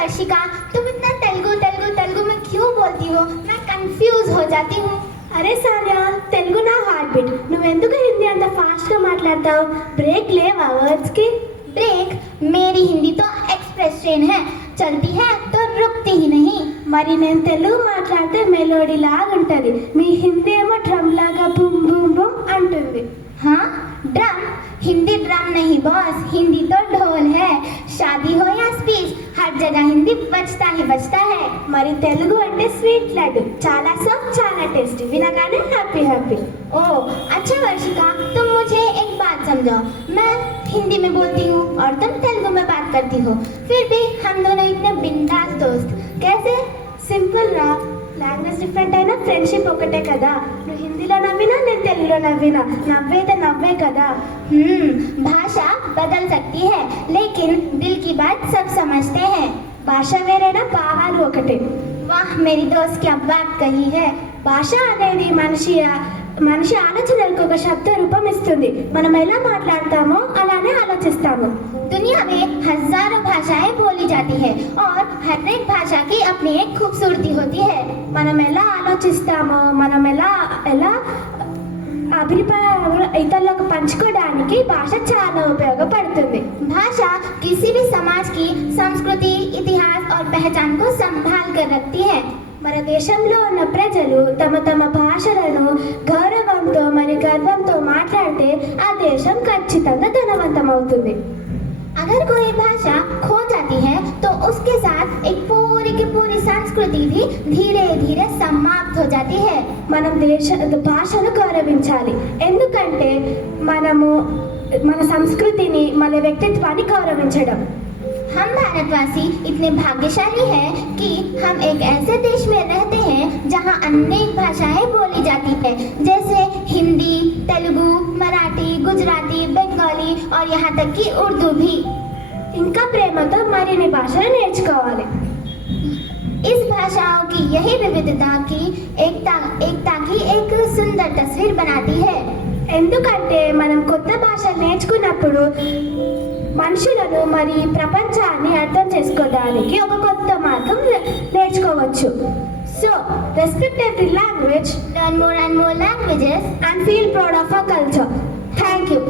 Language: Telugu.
वर्षिका, तुम इतना तेलुगु तेलुगु तेलुगु में क्यों बोलती हो? मैं कंफ्यूज हो जाती हूँ. అరే సానియా, తెలుగు నా హార్ట్ బీట్. నువ్వెందుకు హిందీ అంత ఫాస్ట్గా మాట్లాడతావు? బ్రేక్ లేవా వర్డ్స్కి? ब्रेक? मेरी हिंदी तो एक्सप्रेस ट्रेन है, चलती है तो रुकती ही नहीं. మరి నేను తెలుగు మాట్లాడితే మెలోడీ లాగా ఉంటుంది, మీ హిందీ ఏమో డ్రమ్ లాగా బూమ్ బూమ్ బూమ్ అంటుంది. हाँ, ड्रम? हिंदी ड्रम नहीं बॉस, हिंदी तो ढोल है. शादी हो या स्पीच, हर जगह हिंदी बजता ही बजता है. మరి తెలుగు అంటే స్వీట్ లడ్డు, చాలా సాఫ్ట్, చాలా టేస్టీ, వినగానే హ్యాపీ హ్యాపీ. ओह अच्छा वर्षिका, तुम मुझे एक बात समझाओ. मैं हिंदी में बोलती हूँ और तुम तेलुगु में बात करती हो, फिर भी हम दोनों इतने बिंदास दोस्त कैसे? సింపుల్ రా, లాంగ్వేజ్ డిఫరెంట్ అయినా ఫ్రెండ్షిప్ ఒకటే కదా. నువ్వు హిందీలో నవ్వినా, నేను తెలుగులో నవ్వినా, నవ్వైతే నవ్వే కదా. भाषा बदल सकती है लेकिन दिल की बात सब समझते हैं. భాష వేరైనా భావాలు ఒకటే. वाह मेरी दोस्त, क्या बात कही है. భాష అనేది మనిషి ఆలోచనలకు ఒక శబ్ద రూపం ఇస్తుంది. మనం ఎలా మాట్లాడతామో అలానే ఆలోచిస్తాము. दुनिया में हजारों भाषाएं बोली जाती है और हर एक भाषा की अपनी एक खूबसूरती होती है. మనం ఎలా ఆలోచిస్తామో, మనం ఎలా ఎలా అభిప్రాయాలు ఇతరులకు పంచుకోవడానికి భాష చాలా ఉపయోగపడుతుంది. भाषा किसी भी समाज की संस्कृति, इतिहास और पहचान को संभाल कर रखती है. మన దేశంలో ఉన్న ప్రజలు తమ తమ భాషలను గౌరవంతో మరియు గర్వంతో మాట్లాడితే ఆ దేశం ఖచ్చితంగా ధనవంతమవుతుంది. अगर कोई भाषा खो जाती है तो उसके साथ एक पूरी की पूरी संस्कृति भी धीरे धीरे समाप्त हो जाती है. మనం భాషను గౌరవించాలి, ఎందుకంటే మన సంస్కృతిని, మన వ్యక్తిత్వాన్ని గౌరవించడం. हम भारतवासी इतने भाग्यशाली हैं कि हम एक ऐसे देश में रहते हैं जहां अनेक भाषाएं बोली जाती हैं, जैसे हिंदी, तेलुगु, मराठी, गुजराती, बंगाली और यहाँ तक कि उर्दू भी. ఇంకా ప్రేమతో మరిన్ని భాషలు నేర్చుకోవాలి. इस भाषाओं की यही विविधता की एकता की एक सुंदर तस्वीर बनाती है. ఎందుకంటే మనం కొత్త భాషలు నేర్చుకున్నప్పుడు మనుషులను మరి ప్రపంచాన్ని అర్థం చేసుకోవడానికి ఒక కొత్త మార్గం నేర్చుకోవచ్చు. So respect every language, Learn more and more languages and feel proud of our culture. Thank you.